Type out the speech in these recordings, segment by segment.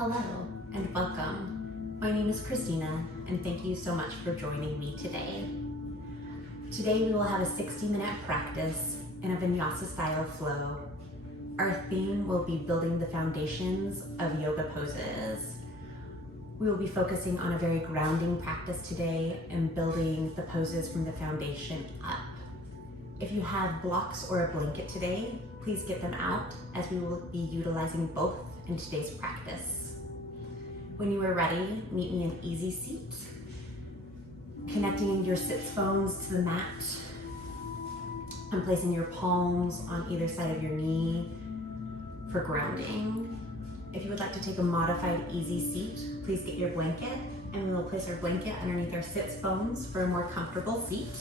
Hello and welcome. My name is Christina and thank you so much for joining me today. Today we will have a 60-minute practice in a Vinyasa style flow. Our theme will be building the foundations of yoga poses. We will be focusing on a very grounding practice today and building the poses from the foundation up. If you have blocks or a blanket today, please get them out as we will be utilizing both in today's practice. When you are ready, meet me in easy seat, connecting your sits bones to the mat and placing your palms on either side of your knee for grounding. If you would like to take a modified easy seat, please get your blanket and we will place our blanket underneath our sits bones for a more comfortable seat.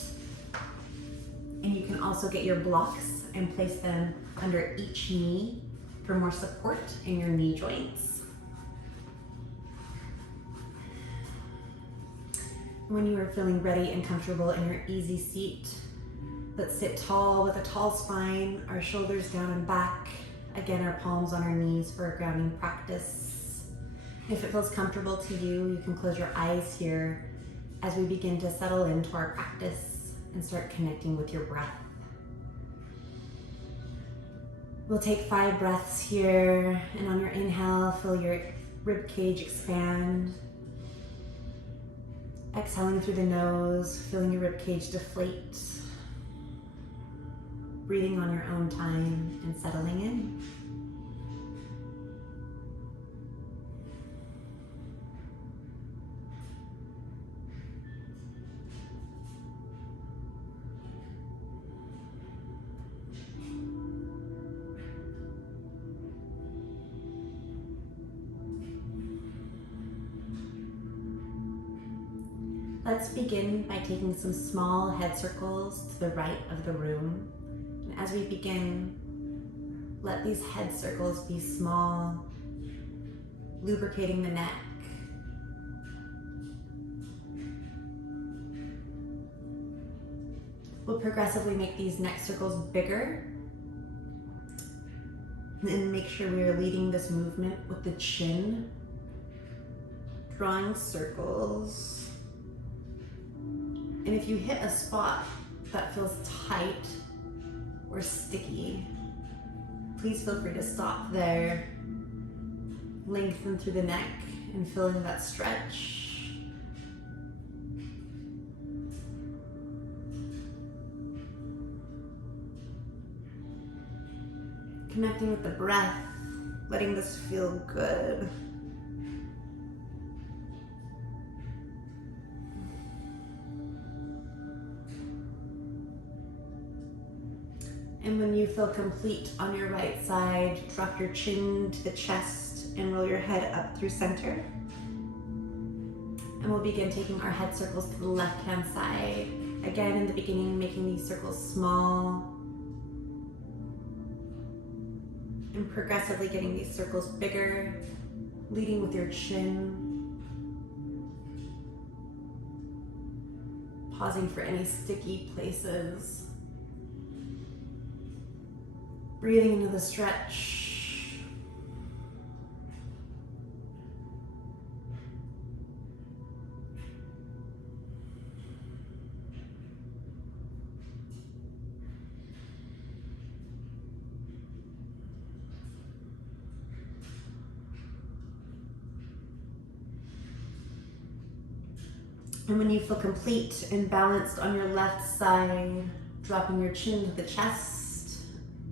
And you can also get your blocks and place them under each knee for more support in your knee joints. When you are feeling ready and comfortable in your easy seat, let's sit tall with a tall spine, our shoulders down and back. Again, our palms on our knees for a grounding practice. If it feels comfortable to you, you can close your eyes here as we begin to settle into our practice and start connecting with your breath. We'll take 5 breaths here, and on your inhale, feel your rib cage expand. Exhaling through the nose, feeling your rib cage deflate. Breathing on your own time and settling in. Let's begin by taking some small head circles to the right of the room. And as we begin, let these head circles be small, lubricating the neck. We'll progressively make these neck circles bigger. And then make sure we are leading this movement with the chin, drawing circles. And if you hit a spot that feels tight or sticky, please feel free to stop there. Lengthen through the neck and feeling that stretch. Connecting with the breath, letting this feel good. And when you feel complete on your right side, drop your chin to the chest and roll your head up through center. And we'll begin taking our head circles to the left-hand side. Again, in the beginning, making these circles small. And progressively getting these circles bigger, leading with your chin. Pausing for any sticky places. Breathing into the stretch. And when you feel complete and balanced on your left side, dropping your chin to the chest,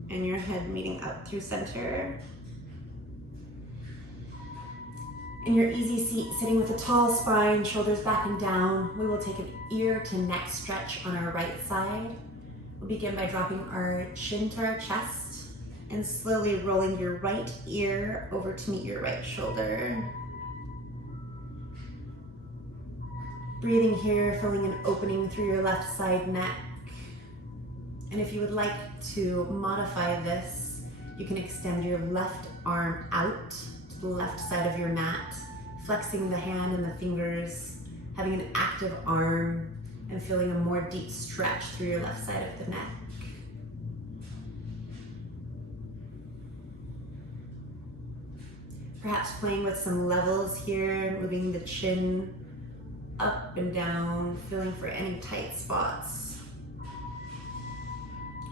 and your head meeting up through center. In your easy seat, sitting with a tall spine, shoulders back and down, we will take an ear to neck stretch on our right side. We'll begin by dropping our chin to our chest and slowly rolling your right ear over to meet your right shoulder. Breathing here, feeling an opening through your left side neck. And if you would like to modify this, you can extend your left arm out to the left side of your mat, flexing the hand and the fingers, having an active arm, and feeling a more deep stretch through your left side of the neck. Perhaps playing with some levels here, moving the chin up and down, feeling for any tight spots.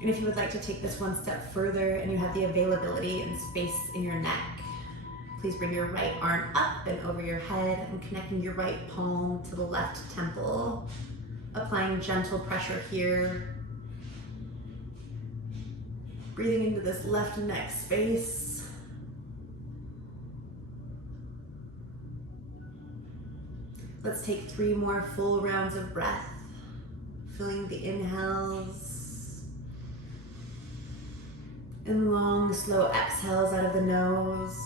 And if you would like to take this one step further and you have the availability and space in your neck, please bring your right arm up and over your head and connecting your right palm to the left temple, applying gentle pressure here. Breathing into this left neck space. Let's take 3 more full rounds of breath, filling the inhales and long, slow exhales out of the nose.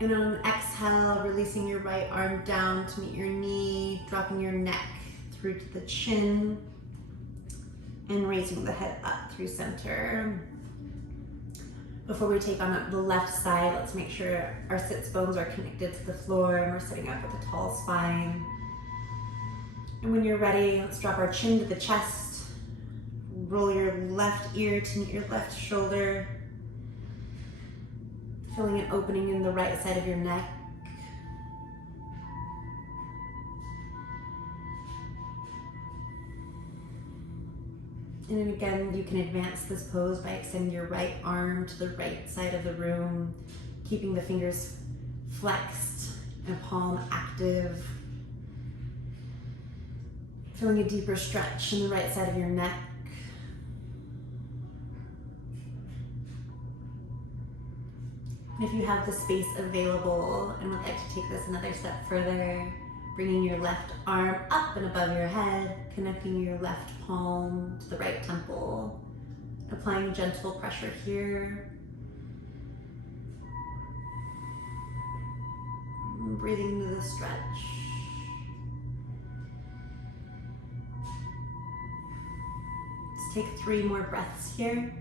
And on an exhale, releasing your right arm down to meet your knee, dropping your neck through to the chin, and raising the head up through center. Before we take on the left side, let's make sure our sits bones are connected to the floor and we're sitting up with a tall spine. And when you're ready, let's drop our chin to the chest, roll your left ear to meet your left shoulder, feeling an opening in the right side of your neck. And then again, you can advance this pose by extending your right arm to the right side of the room, keeping the fingers flexed and palm active. Feeling a deeper stretch in the right side of your neck. And if you have the space available and would like to take this another step further, bringing your left arm up and above your head, connecting your left palm to the right temple, applying gentle pressure here. And breathing into the stretch. Let's take 3 more breaths here.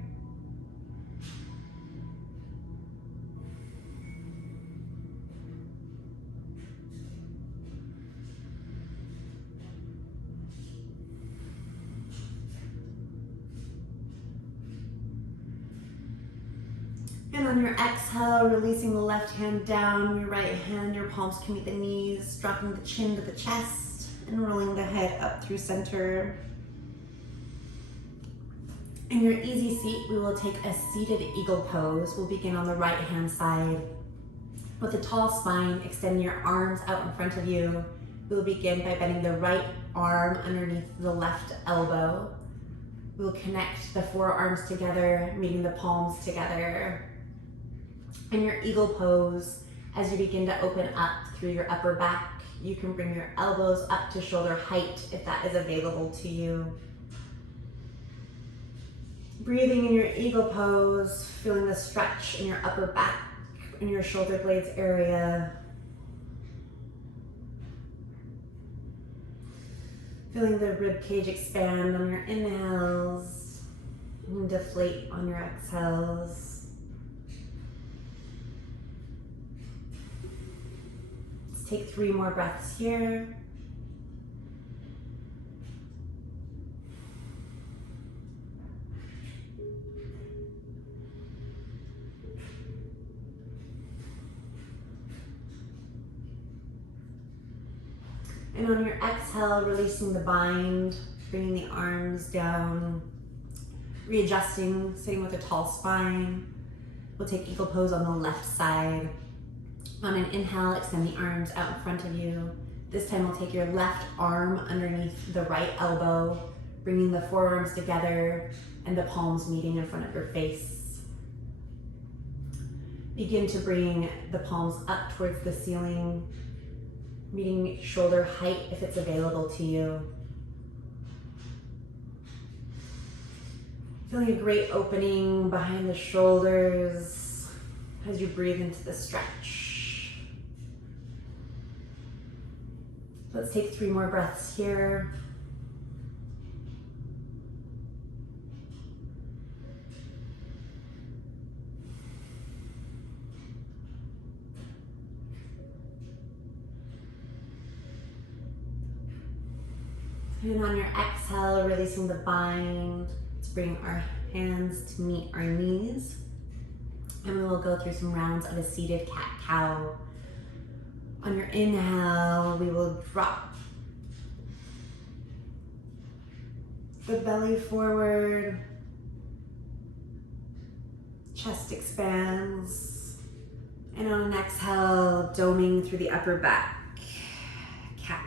And on your exhale, releasing the left hand down, your right hand, your palms can meet the knees, dropping the chin to the chest and rolling the head up through center. In your easy seat, we will take a seated eagle pose. We'll begin on the right hand side. With a tall spine, extend your arms out in front of you. We will begin by bending the right arm underneath the left elbow. We will connect the forearms together, meeting the palms together. In your eagle pose, as you begin to open up through your upper back, you can bring your elbows up to shoulder height if that is available to you. Breathing in your eagle pose, feeling the stretch in your upper back, in your shoulder blades area. Feeling the rib cage expand on your inhales and deflate on your exhales. Let's take 3 more breaths here. And on your exhale, releasing the bind, bringing the arms down, readjusting, sitting with a tall spine. We'll take eagle pose on the left side. On an inhale, extend the arms out in front of you. This time we'll take your left arm underneath the right elbow, bringing the forearms together and the palms meeting in front of your face. Begin to bring the palms up towards the ceiling, meeting shoulder height if it's available to you. Feeling a great opening behind the shoulders as you breathe into the stretch. Let's take 3 more breaths here. And on your exhale, releasing the bind. Let's bring our hands to meet our knees. And we will go through some rounds of a seated cat-cow. On your inhale, we will drop the belly forward. Chest expands. And on an exhale, doming through the upper back. Cat.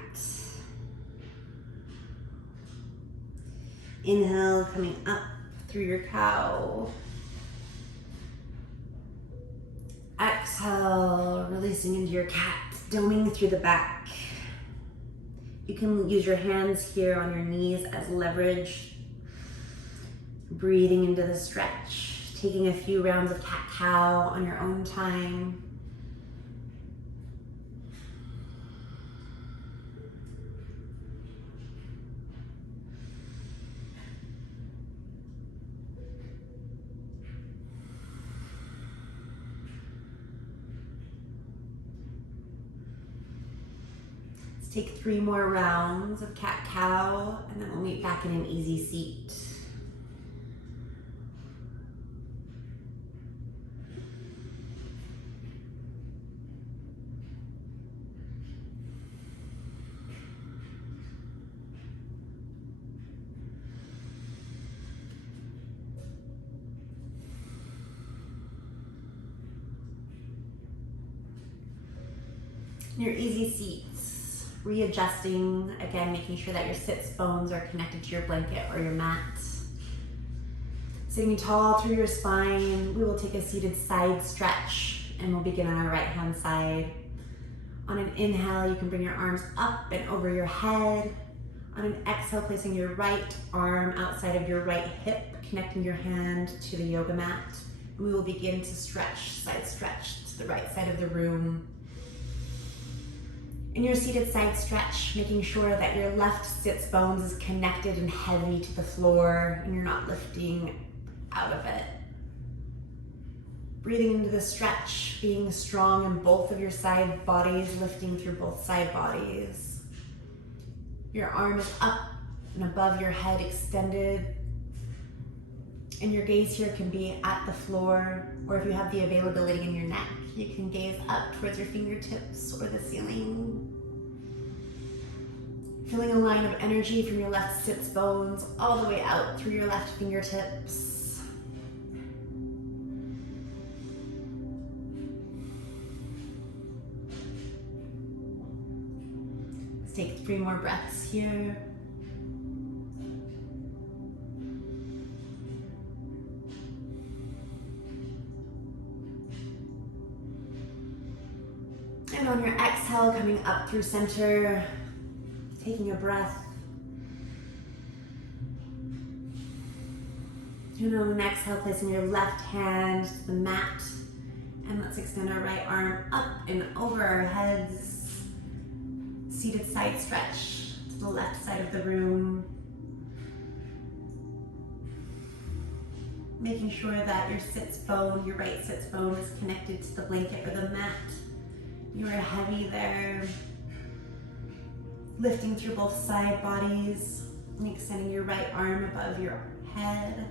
Inhale, coming up through your cow. Exhale, releasing into your cat, doming through the back. You can use your hands here on your knees as leverage. Breathing into the stretch, taking a few rounds of cat-cow on your own time. Take 3 more rounds of cat-cow, and then we'll meet back in an easy seat. In your easy seats, readjusting, again, making sure that your sits bones are connected to your blanket or your mat. Sitting tall through your spine, we will take a seated side stretch, and we'll begin on our right hand side. On an inhale, you can bring your arms up and over your head. On an exhale, placing your right arm outside of your right hip, connecting your hand to the yoga mat. We will begin to stretch, side stretch to the right side of the room. In your seated side stretch, making sure that your left sits bones is connected and heavy to the floor and you're not lifting out of it. Breathing into the stretch, being strong in both of your side bodies, lifting through both side bodies. Your arm is up and above your head, extended. And your gaze here can be at the floor, or if you have the availability in your neck, you can gaze up towards your fingertips or the ceiling. Feeling a line of energy from your left sits bones all the way out through your left fingertips. Let's take 3 more breaths here. And on your exhale, coming up through center, taking a breath. And on an exhale, placing your left hand to the mat. And let's extend our right arm up and over our heads. Seated side stretch to the left side of the room. Making sure that your sits bone, your right sits bone is connected to the blanket or the mat. You are heavy there. Lifting through both side bodies and extending your right arm above your head.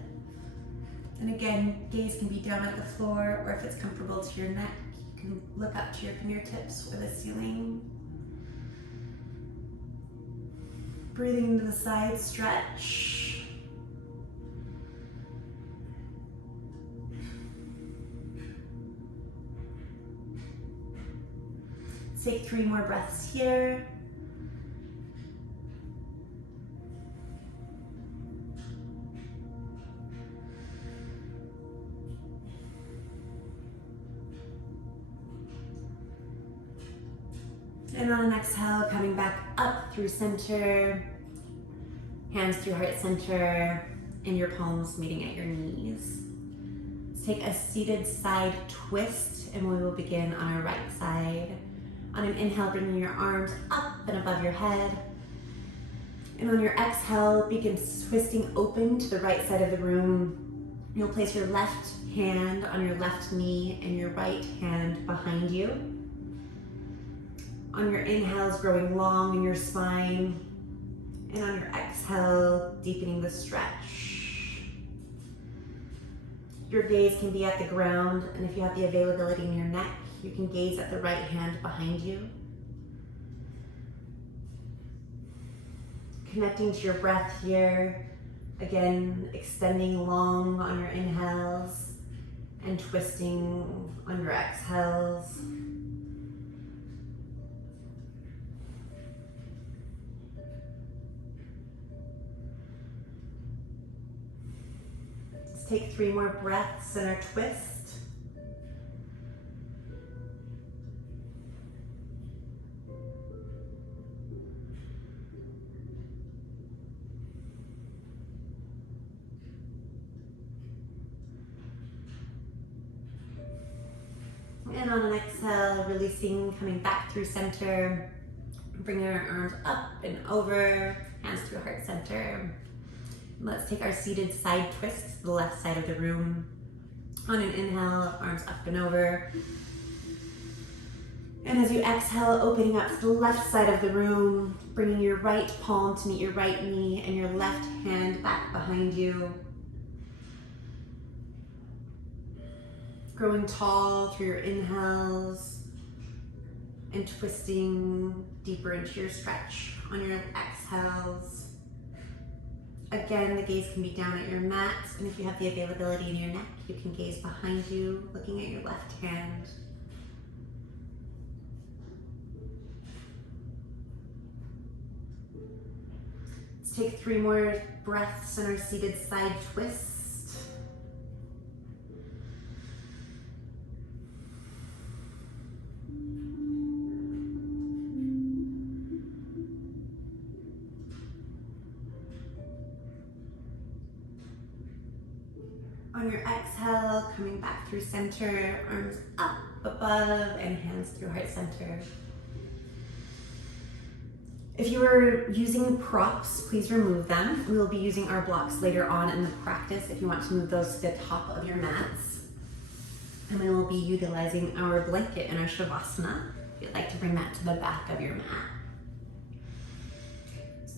And again, gaze can be down at the floor, or if it's comfortable to your neck, you can look up to your fingertips or the ceiling. Breathing into the side stretch. Take 3 more breaths here. And on an exhale, coming back up through center, hands through heart center, and your palms meeting at your knees. Let's take a seated side twist, and we will begin on our right side. On an inhale, bringing your arms up and above your head. And on your exhale, begin twisting open to the right side of the room. You'll place your left hand on your left knee and your right hand behind you. On your inhales, growing long in your spine. And on your exhale, deepening the stretch. Your gaze can be at the ground, and if you have the availability in your neck, you can gaze at the right hand behind you. Connecting to your breath here. Again, extending long on your inhales and twisting on your exhales. Let's take 3 more breaths in our twist. And on an exhale, releasing, coming back through center. Bringing our arms up and over, hands through heart center. Let's take our seated side twist to the left side of the room. On an inhale, arms up and over. And as you exhale, opening up to the left side of the room, bringing your right palm to meet your right knee and your left hand back behind you. Growing tall through your inhales and twisting deeper into your stretch on your exhales. Again, the gaze can be down at your mat, and if you have the availability in your neck, you can gaze behind you, looking at your left hand. Let's take 3 more breaths in our seated side twist. On your exhale, coming back through center, arms up above and hands through heart center. If you are using props, please remove them. We will be using our blocks later on in the practice if you want to move those to the top of your mats. And we will be utilizing our blanket in our Shavasana if you'd like to bring that to the back of your mat.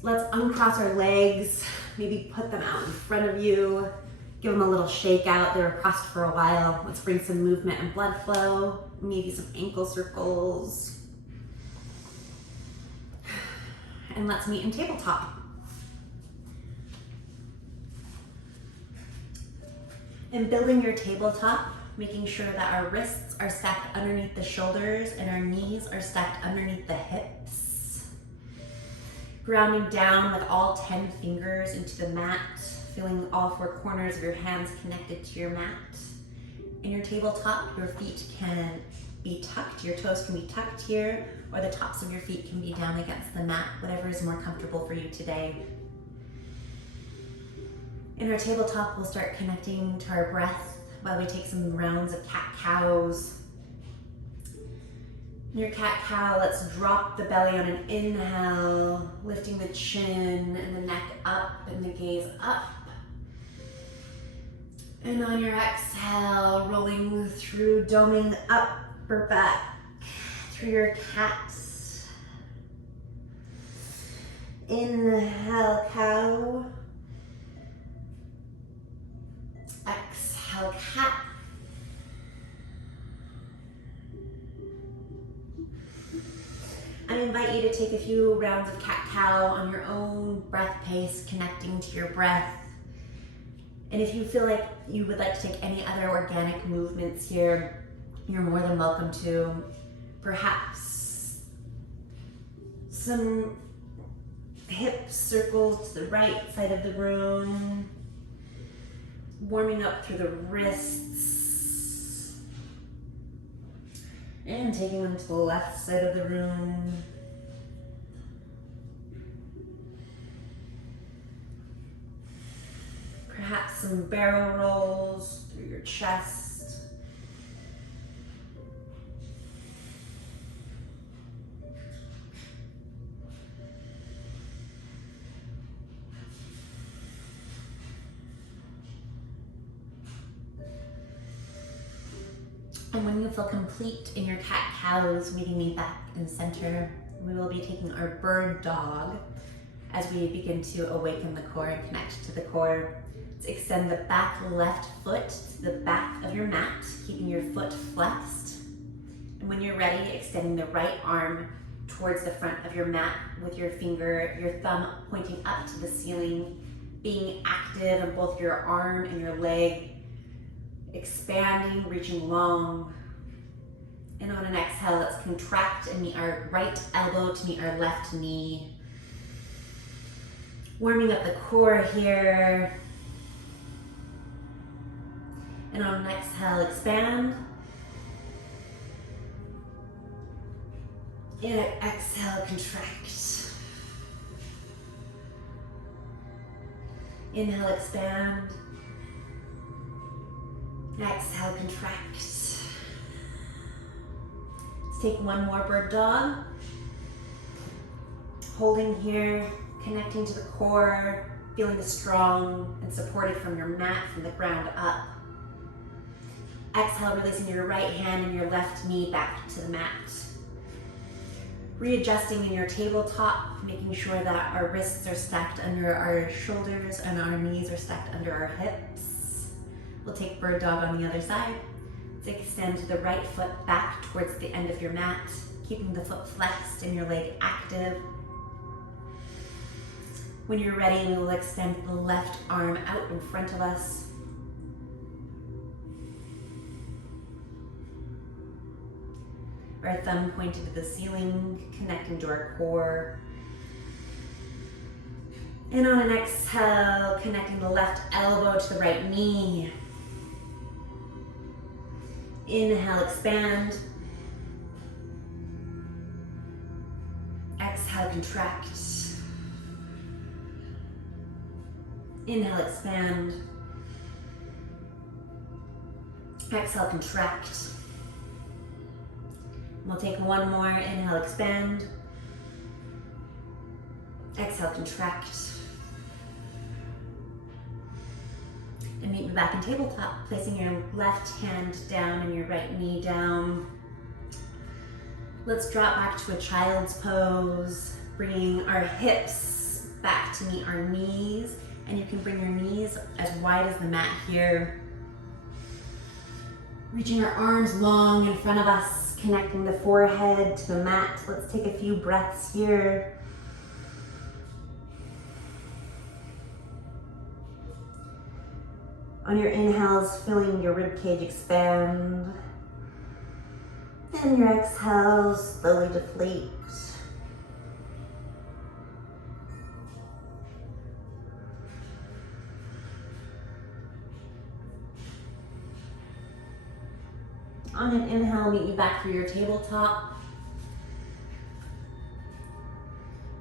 Let's uncross our legs, maybe put them out in front of you. Give them a little shake out. They were crossed for a while. Let's bring some movement and blood flow. Maybe some ankle circles. And let's meet in tabletop. In building your tabletop, making sure that our wrists are stacked underneath the shoulders and our knees are stacked underneath the hips. Grounding down with all 10 fingers into the mat. Feeling all 4 corners of your hands connected to your mat. In your tabletop, your feet can be tucked, your toes can be tucked here, or the tops of your feet can be down against the mat, whatever is more comfortable for you today. In our tabletop, we'll start connecting to our breath while we take some rounds of cat-cows. In your cat-cow, let's drop the belly on an inhale, lifting the chin and the neck up and the gaze up. And on your exhale, rolling through, doming up or back through your cat. Inhale, cow. Exhale, cat. I invite you to take a few rounds of cat-cow on your own breath pace, connecting to your breath. And if you feel like you would like to take any other organic movements here, you're more than welcome to. Perhaps some hip circles to the right side of the room, warming up through the wrists, and taking them to the left side of the room. Perhaps some barrel rolls through your chest. And when you feel complete in your cat-cows, meeting me back in center, we will be taking our bird dog. as we begin to awaken the core and connect to the core. Let's extend the back left foot to the back of your mat, keeping your foot flexed. And when you're ready, extending the right arm towards the front of your mat with your thumb pointing up to the ceiling, being active in both your arm and your leg, expanding, reaching long. And on an exhale, let's contract and meet our right elbow to meet our left knee. Warming up the core here. And on an exhale, expand. And exhale, contract. Inhale, expand. Exhale, contract. Let's take one more bird dog. Holding here, connecting to the core, feeling strong and supported from your mat, from the ground up. Exhale, releasing your right hand and your left knee back to the mat. Readjusting in your tabletop, making sure that our wrists are stacked under our shoulders and our knees are stacked under our hips. We'll take bird dog on the other side. Let's extend the right foot back towards the end of your mat, keeping the foot flexed and your leg active. When you're ready, we will extend the left arm out in front of us. Our thumb pointed to the ceiling, connecting to our core. And on an exhale, connecting the left elbow to the right knee. Inhale, expand. Exhale, contract. Inhale, expand. Exhale, contract. We'll take one more. Inhale, expand. Exhale, contract. And meet me back in tabletop, placing your left hand down and your right knee down. Let's drop back to a child's pose, bringing our hips back to meet our knees. And you can bring your knees as wide as the mat here. Reaching our arms long in front of us, connecting the forehead to the mat. Let's take a few breaths here. On your inhales, feeling your ribcage expand. And your exhales, slowly deflate. On an inhale, meet me back through your tabletop.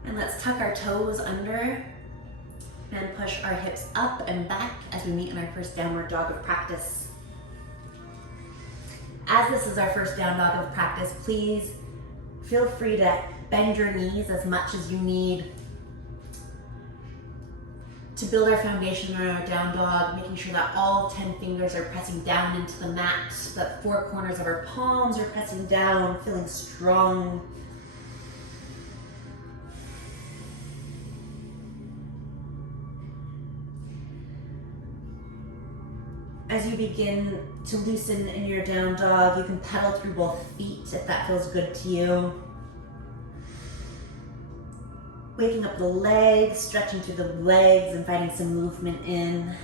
And let's tuck our toes under and push our hips up and back as we meet in our first downward dog of practice. As this is our first down dog of practice, please feel free to bend your knees as much as you need to build our foundation on our down dog, making sure that all 10 fingers are pressing down into the mat, that 4 corners of our palms are pressing down, feeling strong. As you begin to loosen in your down dog, you can pedal through both feet if that feels good to you. Waking up the legs, stretching through the legs, inviting some movement in.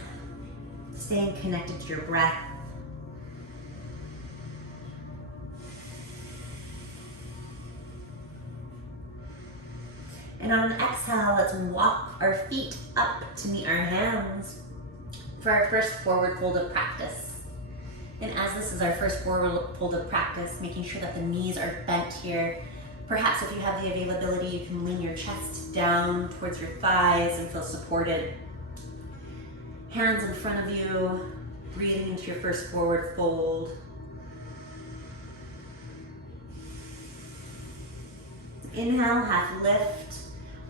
Staying connected to your breath. And on an exhale, let's walk our feet up to meet our hands for our first forward fold of practice. And as this is our first forward fold of practice, making sure that the knees are bent here. Perhaps if you have the availability, you can lean your chest down towards your thighs and feel supported. Hands in front of you, breathing into your first forward fold. Inhale, half lift.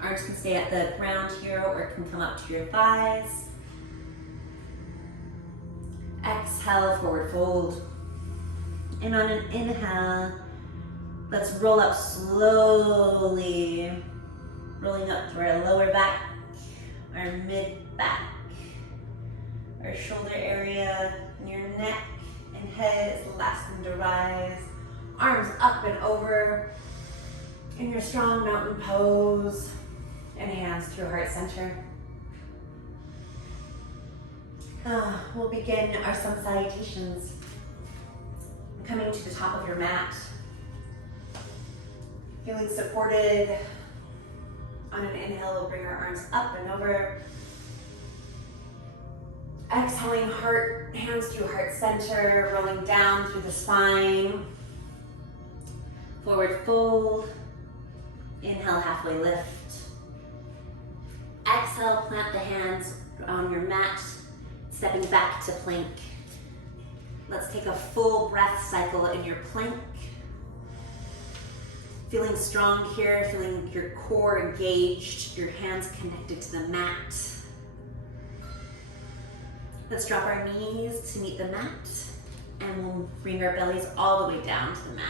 Arms can stay at the ground here or it can come up to your thighs. Exhale, forward fold. And on an inhale, let's roll up slowly. rolling up to our lower back, our mid back, our shoulder area, and your neck and head is the last one to rise. Arms up and over in your strong mountain pose, and hands through heart center. We'll begin our sun salutations. Coming to the top of your mat, feeling supported. On an inhale, we'll bring our arms up and over. Exhaling, hands through heart center, rolling down through the spine. Forward fold. Inhale, halfway lift. Exhale, plant the hands on your mat, stepping back to plank. Let's take a full breath cycle in your plank. Feeling strong here, feeling your core engaged, your hands connected to the mat. Let's drop our knees to meet the mat, and we'll bring our bellies all the way down to the mat.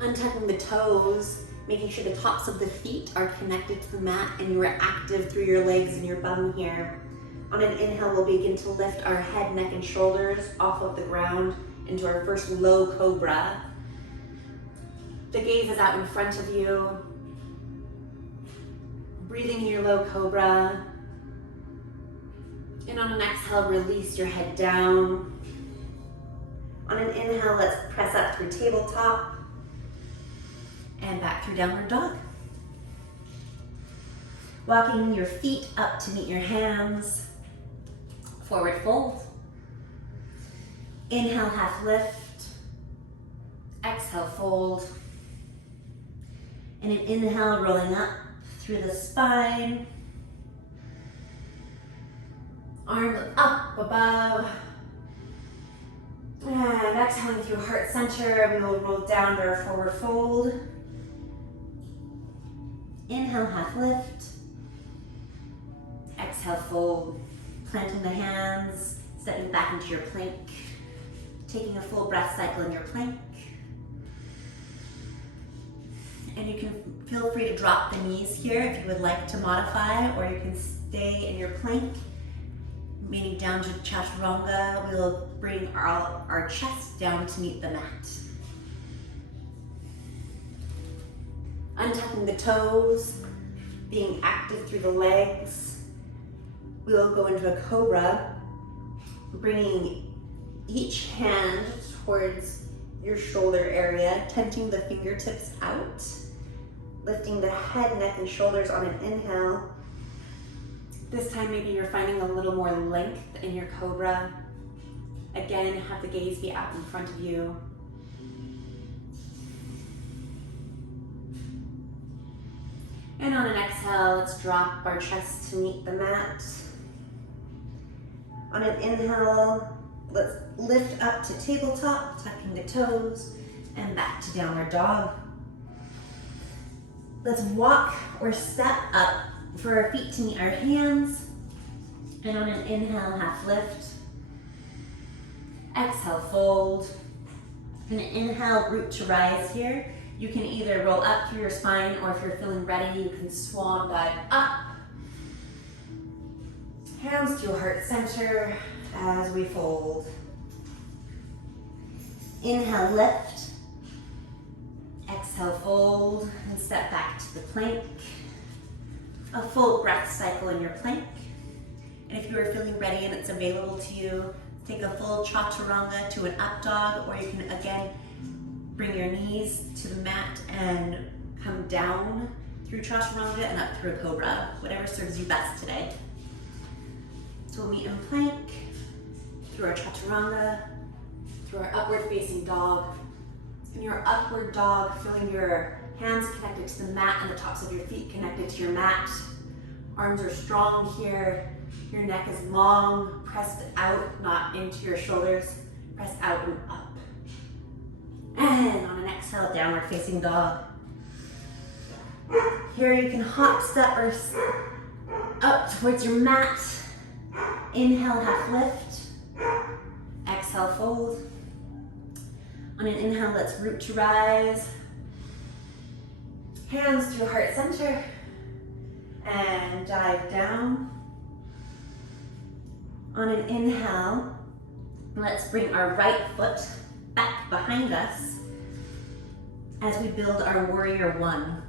Untucking the toes, making sure the tops of the feet are connected to the mat and you are active through your legs and your bum here. On an inhale, we'll begin to lift our head, neck, and shoulders off of the ground into our first low cobra. The gaze is out in front of you. Breathing in your low cobra. And on an exhale, release your head down. On an inhale, let's press up through tabletop and back through downward dog. Walking your feet up to meet your hands. Forward fold. Inhale, half lift. Exhale, fold. And an inhale, rolling up through the spine. Arms up above. And exhaling through heart center, we will roll down to our forward fold. Inhale, half lift. Exhale, fold. Planting the hands, stepping back into your plank. Taking a full breath cycle in your plank. And you can feel free to drop the knees here if you would like to modify, or you can stay in your plank. Meaning down to chaturanga, we'll bring our chest down to meet the mat. Untucking the toes, being active through the legs. We will go into a cobra, bringing each hand towards your shoulder area, tenting the fingertips out, lifting the head, neck, and shoulders on an inhale. This time maybe you're finding a little more length in your cobra. Again, have the gaze be out in front of you. And on an exhale, let's drop our chest to meet the mat. On an inhale, let's lift up to tabletop, tucking the toes, and back to downward dog. Let's walk or step up for our feet to meet our hands. And on an inhale, half lift. Exhale, fold. And inhale, root to rise here. You can either roll up through your spine, or if you're feeling ready, you can swan dive up. Hands to heart center as we fold. Inhale, lift. Exhale, fold, and step back to the plank. A full breath cycle in your plank. And if you are feeling ready and it's available to you, take a full chaturanga to an up dog, or you can again bring your knees to the mat and come down through chaturanga and up through a cobra, whatever serves you best today. So we'll meet in plank, through our chaturanga, through our upward facing dog. In your upward dog, feeling your hands connected to the mat and the tops of your feet connected to your mat. Arms are strong here. Your neck is long, pressed out, not into your shoulders. Press out and up. And on an exhale, downward facing dog. Here you can hop, step, or up towards your mat. Inhale, half lift. Exhale, fold. On an inhale, let's root to rise. Hands through heart center and dive down. On an inhale, let's bring our right foot back behind us as we build our warrior one.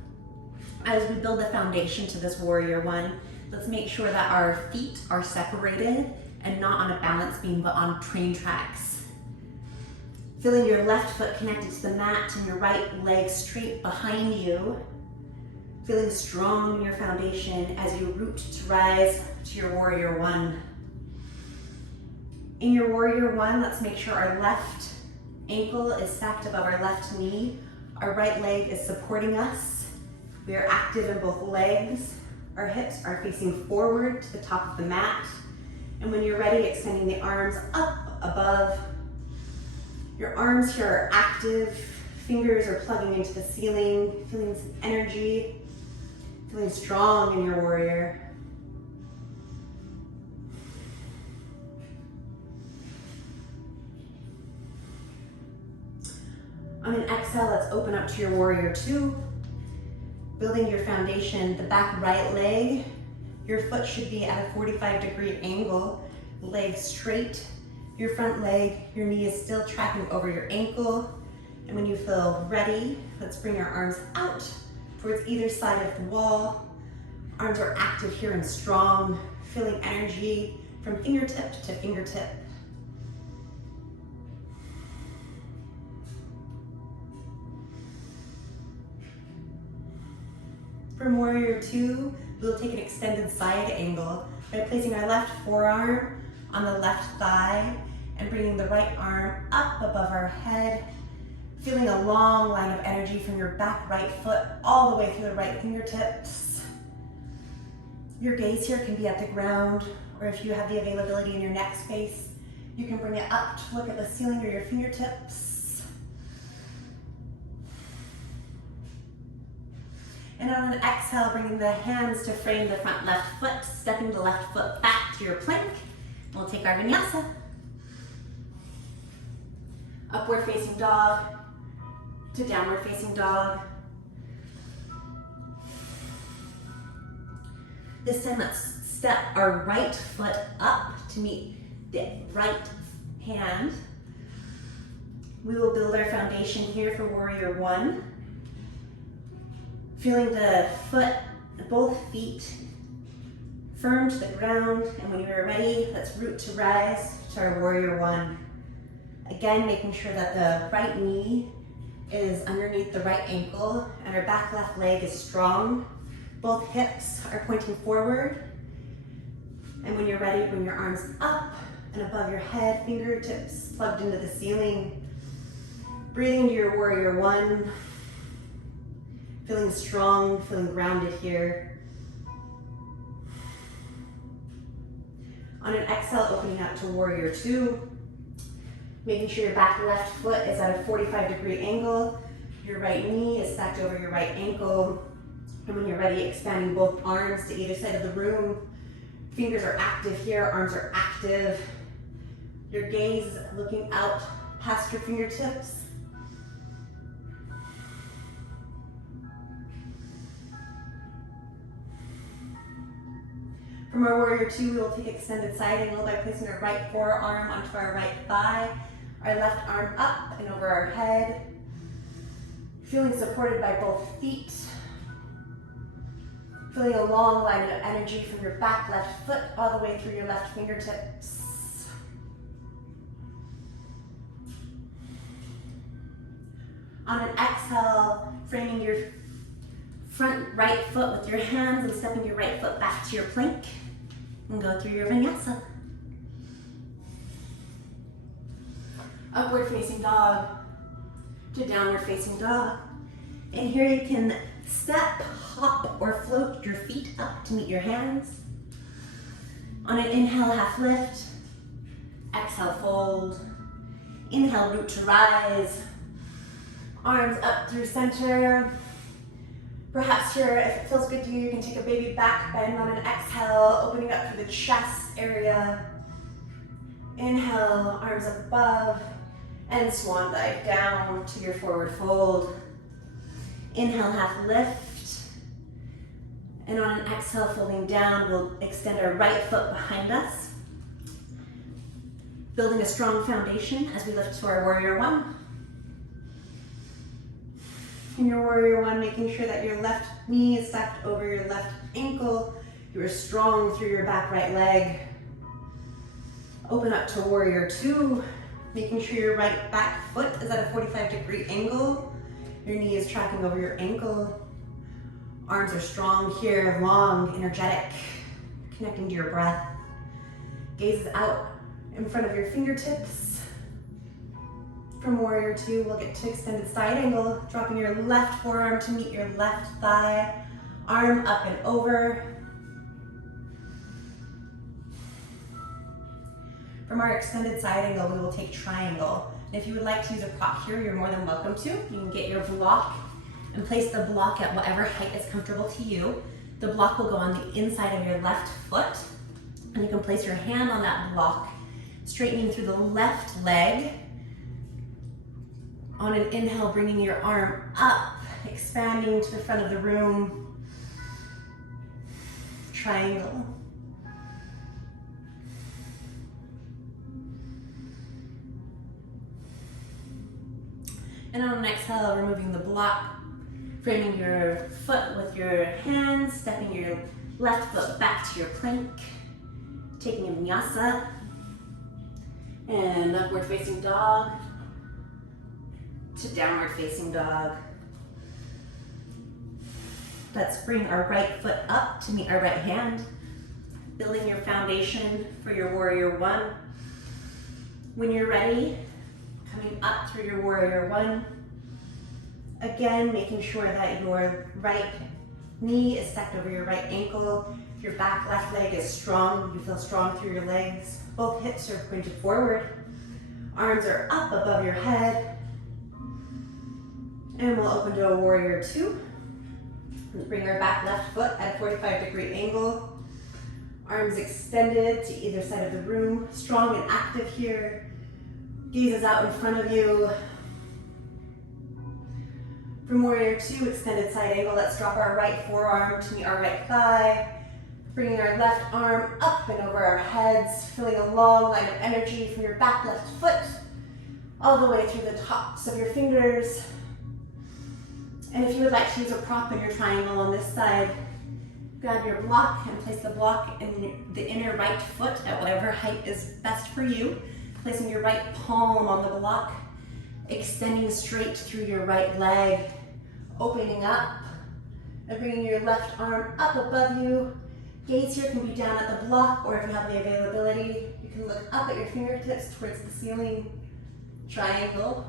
As we build the foundation to this warrior one, let's make sure that our feet are separated and not on a balance beam, but on train tracks. Feeling your left foot connected to the mat and your right leg straight behind you. Feeling strong in your foundation as you root to rise to your warrior one. In your warrior one, let's make sure our left ankle is stacked above our left knee. Our right leg is supporting us. We are active in both legs. Our hips are facing forward to the top of the mat. And when you're ready, extending the arms up above. Your arms here are active. Fingers are plugging into the ceiling, feeling some energy, feeling strong in your warrior. On an exhale, let's open up to your warrior two. Building your foundation, the back right leg, your foot should be at a 45-degree angle, leg straight. Your front leg, your knee is still tracking over your ankle. And when you feel ready, let's bring our arms out towards either side of the wall. Arms are active here and strong, feeling energy from fingertip to fingertip. From warrior two, we'll take an extended side angle by placing our left forearm on the left thigh and bringing the right arm up above our head, feeling a long line of energy from your back right foot all the way through the right fingertips. Your gaze here can be at the ground, or if you have the availability in your neck space, you can bring it up to look at the ceiling or your fingertips. And on an exhale, bringing the hands to frame the front left foot, stepping the left foot back to your plank. We'll take our vinyasa. Upward facing dog to downward facing dog. This time, let's step our right foot up to meet the right hand. We will build our foundation here for warrior one. Feeling the foot, both feet firm to the ground, and when you are ready, let's root to rise to our warrior one. Again, making sure that the right knee is underneath the right ankle and our back left leg is strong. Both hips are pointing forward. And when you're ready, bring your arms up and above your head, fingertips plugged into the ceiling. Breathing into your warrior one. Feeling strong, feeling grounded here. On an exhale, opening out to warrior two. Making sure your back left foot is at a 45-degree angle. Your right knee is stacked over your right ankle. And when you're ready, expanding both arms to either side of the room. Fingers are active here, arms are active. Your gaze is looking out past your fingertips. From our warrior two, we will take extended side angle by placing our right forearm onto our right thigh, our left arm up and over our head, feeling supported by both feet, feeling a long line of energy from your back left foot all the way through your left fingertips. On an exhale, framing your front right foot with your hands and stepping your right foot back to your plank. And go through your vinyasa. Upward facing dog to downward facing dog. And here you can step, hop, or float your feet up to meet your hands. On an inhale, half lift. Exhale, fold. Inhale, root to rise. Arms up through center. Perhaps here, if it feels good to you, you can take a baby back bend on an exhale, opening up through the chest area. Inhale, arms above, and swan dive down to your forward fold. Inhale, half lift. And on an exhale, folding down, we'll extend our right foot behind us, building a strong foundation as we lift to our warrior one. In your warrior one, making sure that your left knee is stacked over your left ankle. You are strong through your back right leg. Open up to warrior two, making sure your right back foot is at a 45-degree angle. Your knee is tracking over your ankle. Arms are strong here, long, energetic, connecting to your breath. Gaze out in front of your fingertips. From warrior two, we'll get to extended side angle, dropping your left forearm to meet your left thigh, arm up and over. From our extended side angle, we will take triangle. And if you would like to use a prop here, you're more than welcome to. You can get your block and place the block at whatever height is comfortable to you. The block will go on the inside of your left foot, and you can place your hand on that block, straightening through the left leg. On an inhale, bringing your arm up, expanding to the front of the room. Triangle. And on an exhale, removing the block, framing your foot with your hands, stepping your left foot back to your plank, taking a vinyasa, and upward facing dog to downward facing dog. Let's bring our right foot up to meet our right hand, building your foundation for your warrior one. When you're ready, coming up through your warrior one. Again, making sure that your right knee is stacked over your right ankle. Your back left leg is strong. You feel strong through your legs. Both hips are pointed forward. Arms are up above your head. And we'll open to a warrior two. Bring our back left foot at a 45-degree angle. Arms extended to either side of the room. Strong and active here. Gazes out in front of you. From warrior two, extended side angle, let's drop our right forearm to meet our right thigh. Bringing our left arm up and over our heads, feeling a long line of energy from your back left foot all the way through the tops of your fingers. And if you would like to use a prop in your triangle on this side, grab your block and place the block in the inner right foot at whatever height is best for you. Placing your right palm on the block, extending straight through your right leg, opening up, and bringing your left arm up above you. Gaze here can be down at the block, or if you have the availability, you can look up at your fingertips towards the ceiling. Triangle.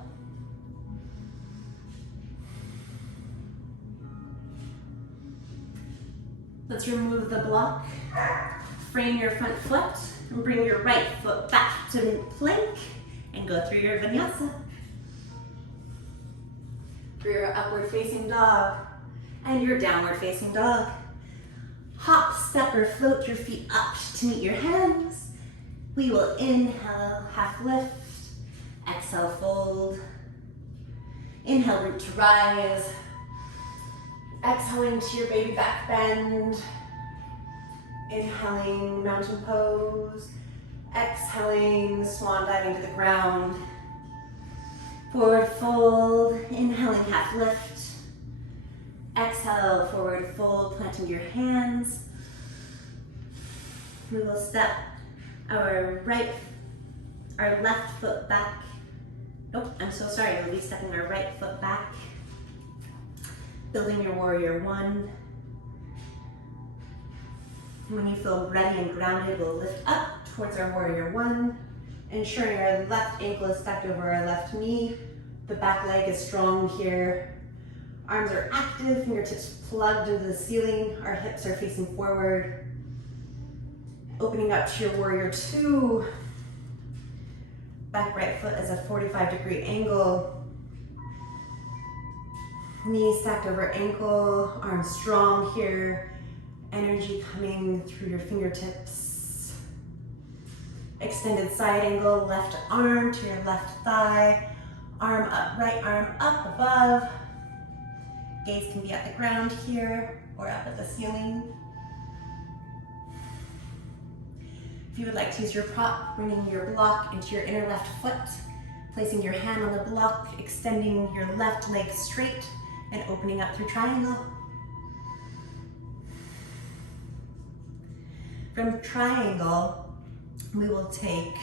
Let's remove the block, frame your front foot, and bring your right foot back to plank, and go through your vinyasa. For your upward facing dog, and your downward facing dog. Hop, step, or float your feet up to meet your hands. We will inhale, half lift, exhale, fold. Inhale, root to rise. Exhaling to your baby back bend. Inhaling, mountain pose. Exhaling, swan diving to the ground. Forward fold, inhaling, half lift. Exhale, forward fold, planting your hands. We will step our left foot back. Nope, I'm so sorry, we'll be stepping our right foot back. Building your warrior one. When you feel ready and grounded, we'll lift up towards our warrior one, ensuring our left ankle is stacked over our left knee. The back leg is strong here. Arms are active, fingertips plugged into the ceiling. Our hips are facing forward. Opening up to your warrior two. Back right foot is a 45-degree angle. Knees stacked over ankle, arms strong here. Energy coming through your fingertips. Extended side angle, left arm to your left thigh. Arm up, right arm up above. Gaze can be at the ground here or up at the ceiling. If you would like to use your prop, bringing your block into your inner left foot, placing your hand on the block, extending your left leg straight and opening up through triangle. From triangle, we will take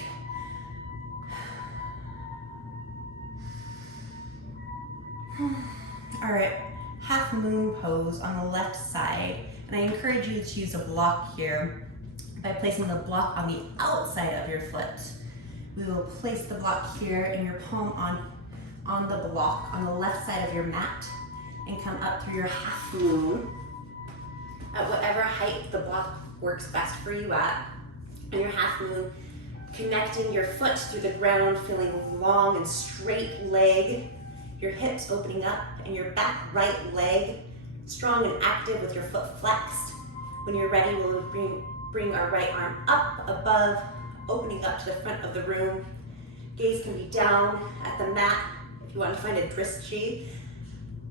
our half moon pose on the left side. And I encourage you to use a block here by placing the block on the outside of your foot. We will place the block here and your palm on the block on the left side of your mat and come up through your half moon at whatever height the block works best for you at. And your half moon, connecting your foot through the ground, feeling long and straight leg, your hips opening up and your back right leg strong and active with your foot flexed. When you're ready, we'll bring our right arm up above, opening up to the front of the room. Gaze can be down at the mat if you want to find a drishti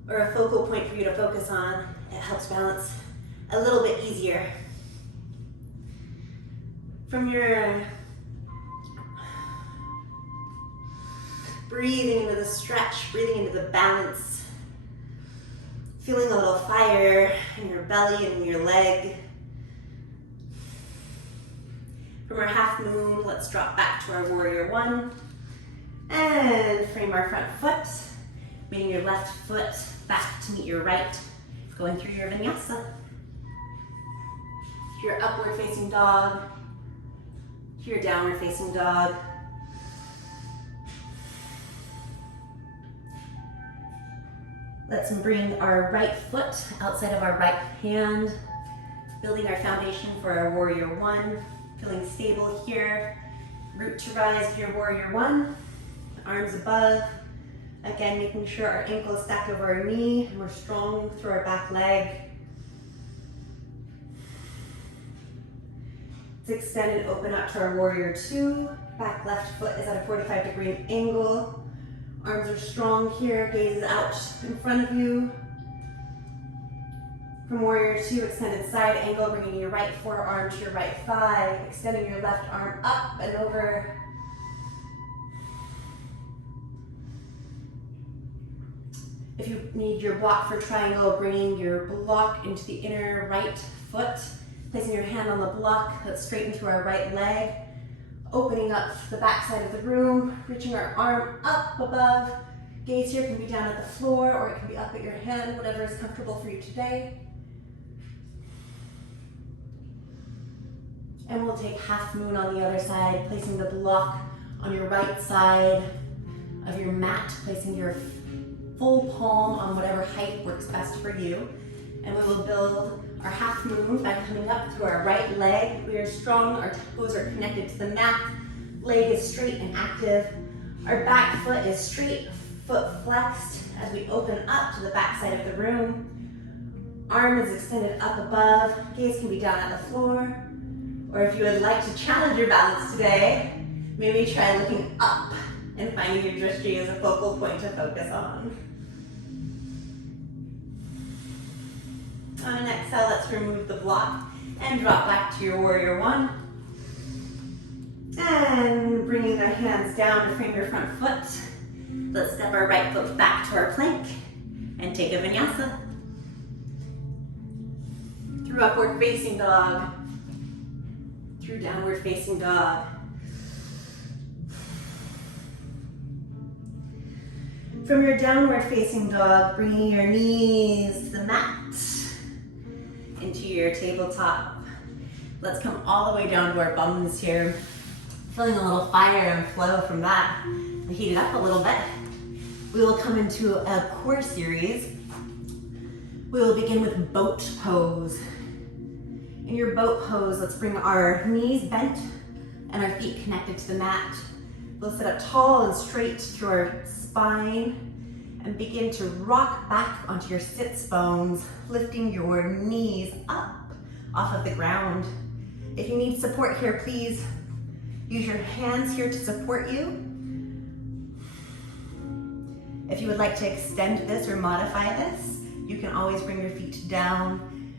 or a focal point for you to focus on. It helps balance a little bit easier. From your breathing into the stretch, breathing into the balance, feeling a little fire in your belly and in your leg. From our half moon, let's drop back to our warrior one and frame our front foot, meeting your left foot back to meet your right, going through your vinyasa. Your upward facing dog, your downward facing dog. Let's bring our right foot outside of our right hand, building our foundation for our warrior one, feeling stable here. Root to rise to your warrior one, arms above. Again, making sure our ankle is stacked over our knee and we're strong through our back leg. Let's extend and open up to our warrior two. Back left foot is at a 45-degree angle. Arms are strong here, gaze is out in front of you. From warrior two, extended side angle, bringing your right forearm to your right thigh, extending your left arm up and over. If you need your block for triangle, bringing your block into the inner right foot, placing your hand on the block, let's straighten through our right leg, opening up the back side of the room, reaching our arm up above. Gaze here can be down at the floor or it can be up at your hand, whatever is comfortable for you today. And we'll take half moon on the other side, placing the block on your right side of your mat, placing your full palm on whatever height works best for you. And we will build our half moon by coming up through our right leg. We are strong, our toes are connected to the mat, leg is straight and active. Our back foot is straight, foot flexed as we open up to the back side of the room. Arm is extended up above, gaze can be down at the floor. Or if you would like to challenge your balance today, maybe try looking up and finding your drishti as a focal point to focus on. On an exhale, let's remove the block and drop back to your warrior one. And bringing the hands down to frame your front foot. Let's step our right foot back to our plank and take a vinyasa. Through upward facing dog, through downward facing dog. From your downward facing dog, bringing your knees to the mat, into your tabletop. Let's come all the way down to our bums here. Feeling a little fire and flow from that. Heat it up a little bit. We will come into a core series. We will begin with boat pose. In your boat pose, let's bring our knees bent and our feet connected to the mat. We'll sit up tall and straight through our spine and begin to rock back onto your sits bones, lifting your knees up off of the ground. If you need support here, please use your hands here to support you. If you would like to extend this or modify this, You can always bring your feet down.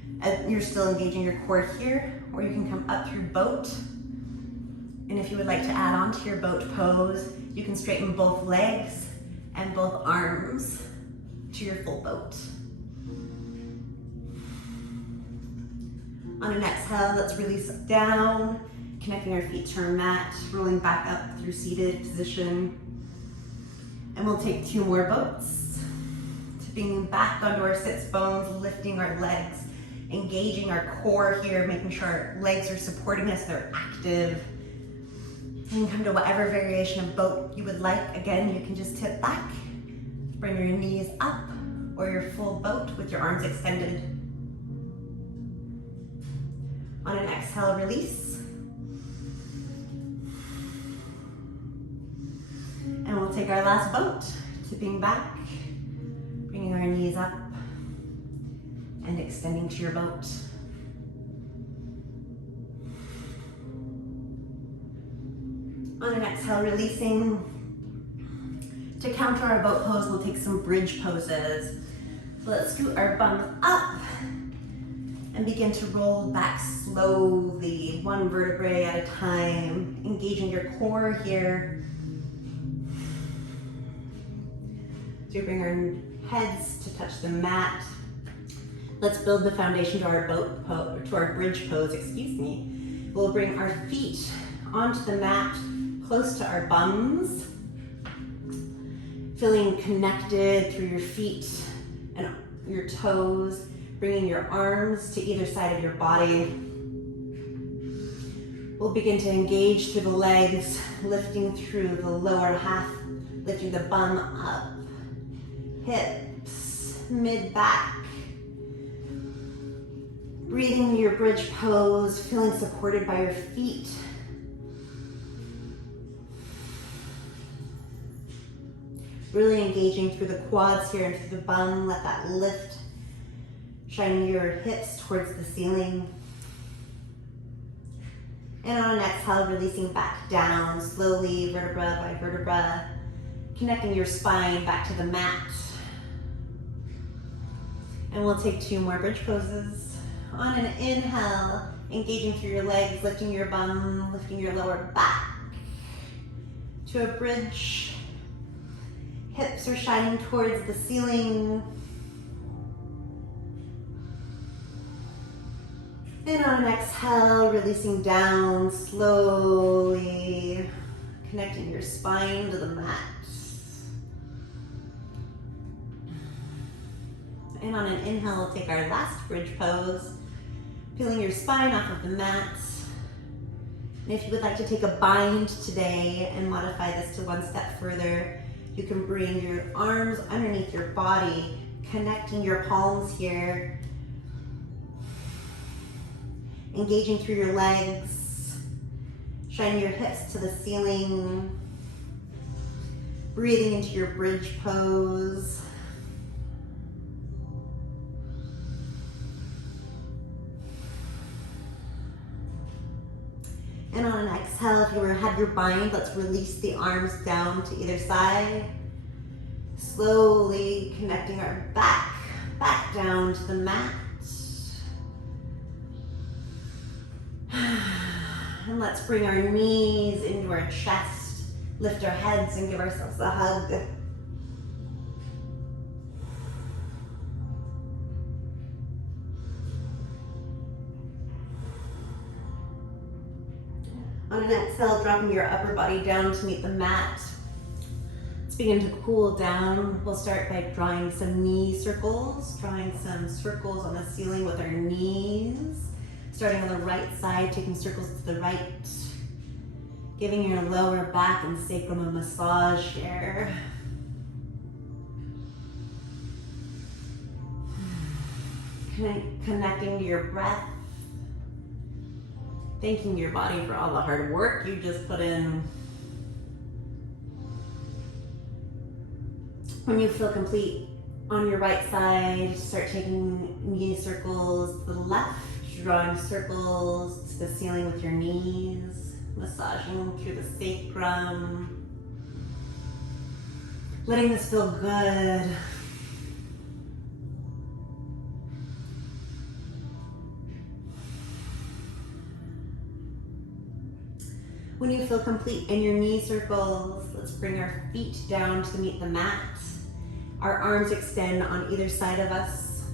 You're still engaging your core here, or you can come up through boat. And if you would like to add on to your boat pose, you can straighten both legs and both arms to your full boat. On an exhale, let's release down, connecting our feet to our mat, rolling back up through seated position. And we'll take 2 more boats. Tipping back onto our sits bones, lifting our legs, engaging our core here, making sure our legs are supporting us, they're active. You can come to whatever variation of boat you would like. Again, you can just tip back, bring your knees up, or your full boat with your arms extended. On an exhale, release. And we'll take our last boat, tipping back, bringing our knees up, and extending to your boat. On an exhale, releasing. To counter our boat pose, we'll take some bridge poses. So let's scoot our bums up and begin to roll back slowly, 1 vertebrae at a time, engaging your core here. So we bring our heads to touch the mat. Let's build the foundation to our bridge pose, excuse me. We'll bring our feet onto the mat, close to our bums, feeling connected through your feet and your toes, bringing your arms to either side of your body. We'll begin to engage through the legs, lifting through the lower half, lifting the bum up, hips, mid-back. Breathing your bridge pose, feeling supported by your feet. Really engaging through the quads here and through the bum. Let that lift, shining your hips towards the ceiling. And on an exhale, releasing back down, slowly, vertebra by vertebra, connecting your spine back to the mat. And we'll take 2 more bridge poses. On an inhale, engaging through your legs, lifting your bum, lifting your lower back to a bridge. Hips are shining towards the ceiling. And on an exhale, releasing down slowly, connecting your spine to the mat. And on an inhale, we'll take our last bridge pose, peeling your spine off of the mat. And if you would like to take a bind today and modify this to 1 step further, you can bring your arms underneath your body, connecting your palms here, engaging through your legs, shining your hips to the ceiling, breathing into your bridge pose. And on an exhale, if you had your bind, let's release the arms down to either side. Slowly connecting our back down to the mat. And let's bring our knees into our chest, lift our heads and give ourselves a hug. On an exhale, dropping your upper body down to meet the mat. Let's begin to cool down. We'll start by drawing some knee circles, drawing some circles on the ceiling with our knees. Starting on the right side, taking circles to the right. Giving your lower back and sacrum a massage here. Connecting to your breath. Thanking your body for all the hard work you just put in. When you feel complete on your right side, start taking knee circles to the left, drawing circles to the ceiling with your knees, massaging through the sacrum. Letting this feel good. When you feel complete in your knee circles, let's bring our feet down to meet the mat. Our arms extend on either side of us,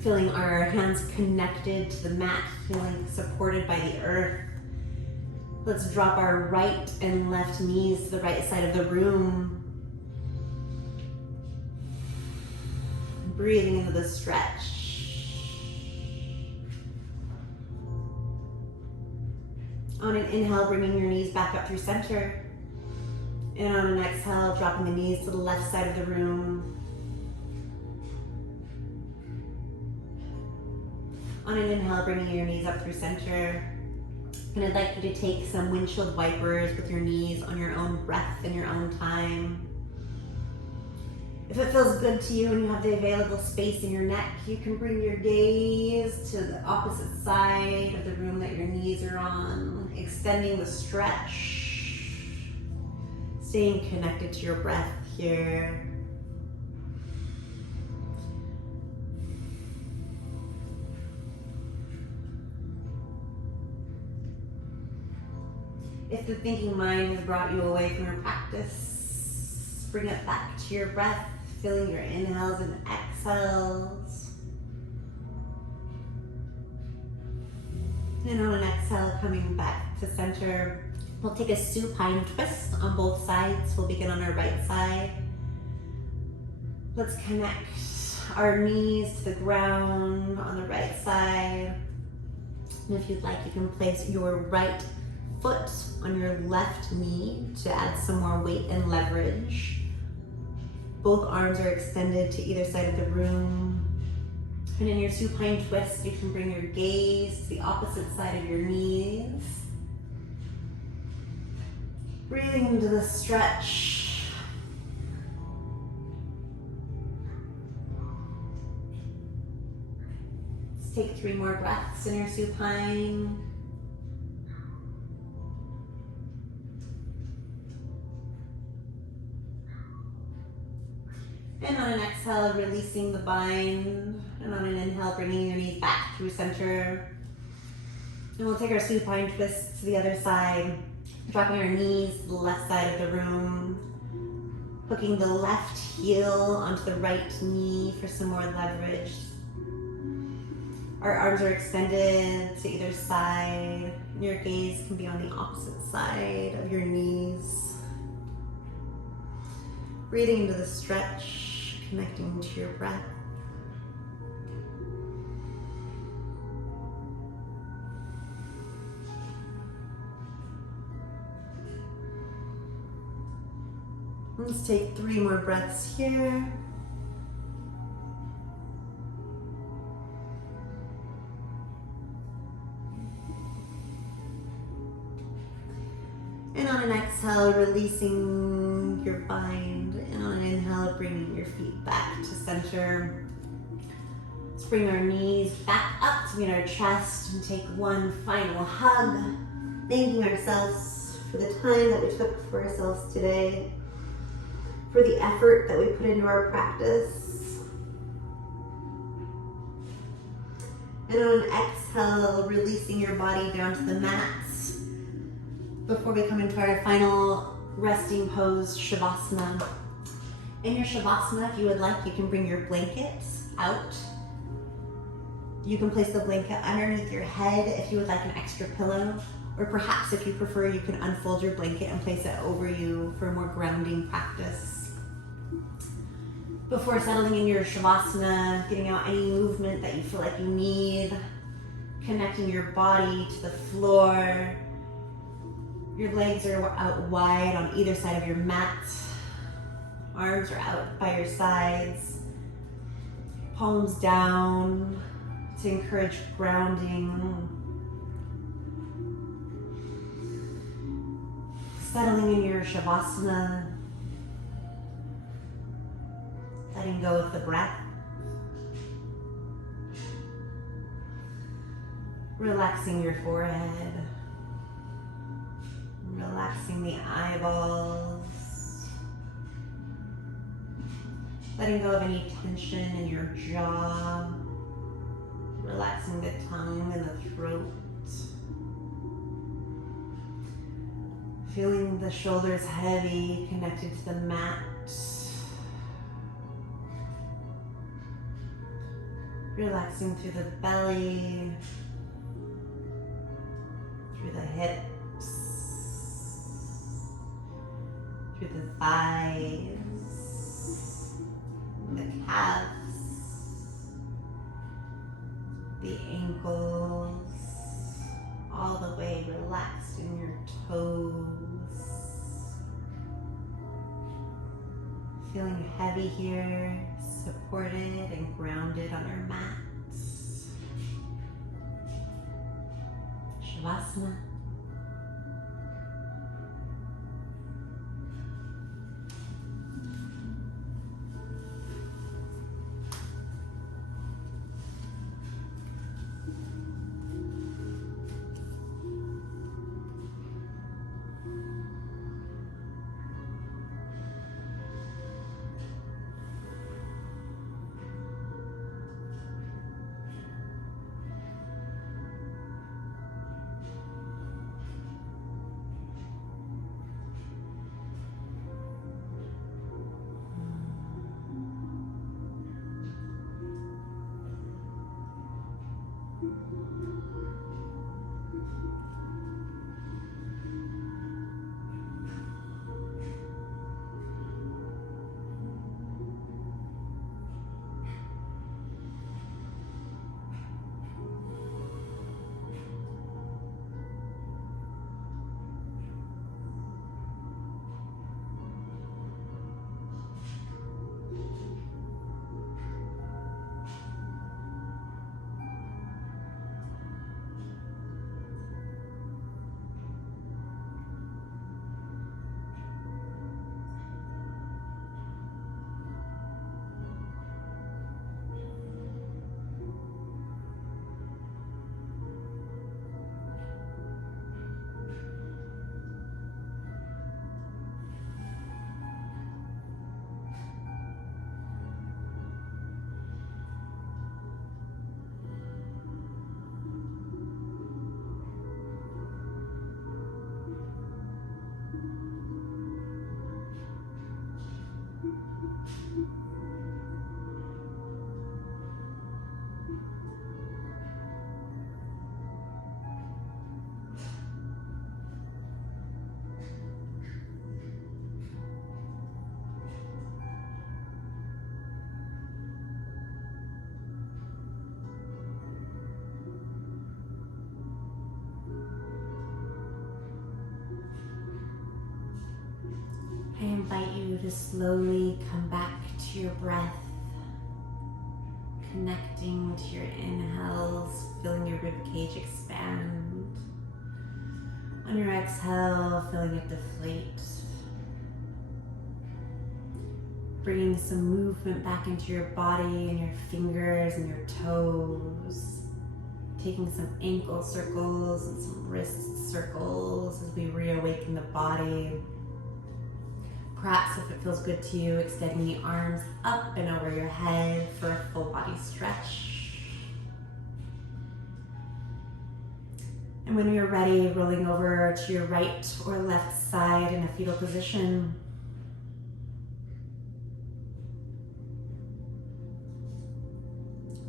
feeling our hands connected to the mat, feeling supported by the earth. Let's drop our right and left knees to the right side of the room. Breathing into the stretch. On an inhale, bringing your knees back up through center. And on an exhale, dropping the knees to the left side of the room. On an inhale, bringing your knees up through center. And I'd like you to take some windshield wipers with your knees on your own breath and your own time. If it feels good to you and you have the available space in your neck, you can bring your gaze to the opposite side of the room that your knees are on, extending the stretch. Staying connected to your breath here. If the thinking mind has brought you away from your practice, bring it back to your breath, feeling your inhales and exhales. And on an exhale, coming back to center. We'll take a supine twist on both sides. We'll begin on our right side. Let's connect our knees to the ground on the right side. And if you'd like, you can place your right foot on your left knee to add some more weight and leverage. Both arms are extended to either side of the room. And in your supine twist, you can bring your gaze to the opposite side of your knees. Breathing into the stretch. Let's take 3 more breaths in your supine. And on an exhale, releasing the bind. And on an inhale, bringing your knees back through center. And we'll take our supine twist to the other side. Dropping our knees to the left side of the room. Hooking the left heel onto the right knee for some more leverage. Our arms are extended to either side. And your gaze can be on the opposite side of your knees. Breathing into the stretch, connecting to your breath. Let's take 3 more breaths here. And on an exhale, releasing your bind. And on an inhale, bringing your feet back to center. Let's bring our knees back up to meet our chest and take one final hug. Thanking ourselves for the time that we took for ourselves today, for the effort that we put into our practice. And on an exhale, releasing your body down to the mats before we come into our final resting pose, Shavasana. In your Shavasana, if you would like, you can bring your blankets out. You can place the blanket underneath your head if you would like an extra pillow, or perhaps if you prefer, you can unfold your blanket and place it over you for more grounding practice. Before settling in your Shavasana, getting out any movement that you feel like you need, connecting your body to the floor. Your legs are out wide on either side of your mat. Arms are out by your sides. Palms down to encourage grounding. Settling in your Shavasana. Letting go of the breath. Relaxing your forehead. Relaxing the eyeballs. Letting go of any tension in your jaw. Relaxing the tongue and the throat. Feeling the shoulders heavy, connected to the mat. Relaxing through the belly, through the hips, through the thighs, the calves, the ankles, all the way relaxed in your toes. Feeling heavy here, supported and grounded on your mats. Shavasana. I invite you to slowly come back to your breath, connecting to your inhales, feeling your ribcage expand. On your exhale, feeling it deflate. Bringing some movement back into your body and your fingers and your toes. Taking some ankle circles and some wrist circles as we reawaken the body. Perhaps if it feels good to you, extending the arms up and over your head for a full body stretch. And when you're ready, rolling over to your right or left side in a fetal position.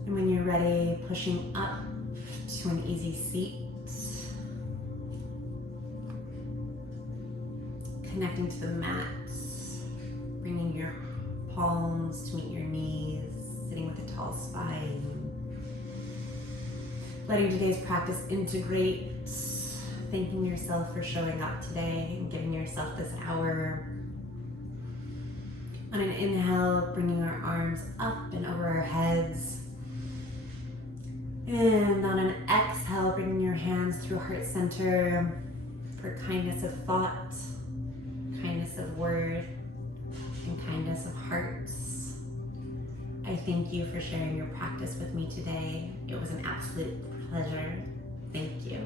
And when you're ready, pushing up to an easy seat. Connecting to the mat. Bringing your palms to meet your knees, sitting with a tall spine. Letting today's practice integrate, thanking yourself for showing up today and giving yourself this hour. On an inhale, bringing our arms up and over our heads. And on an exhale, bringing your hands through heart center for kindness of thought, kindness of word, and kindness of hearts. I thank you for sharing your practice with me today. It was an absolute pleasure. Thank you.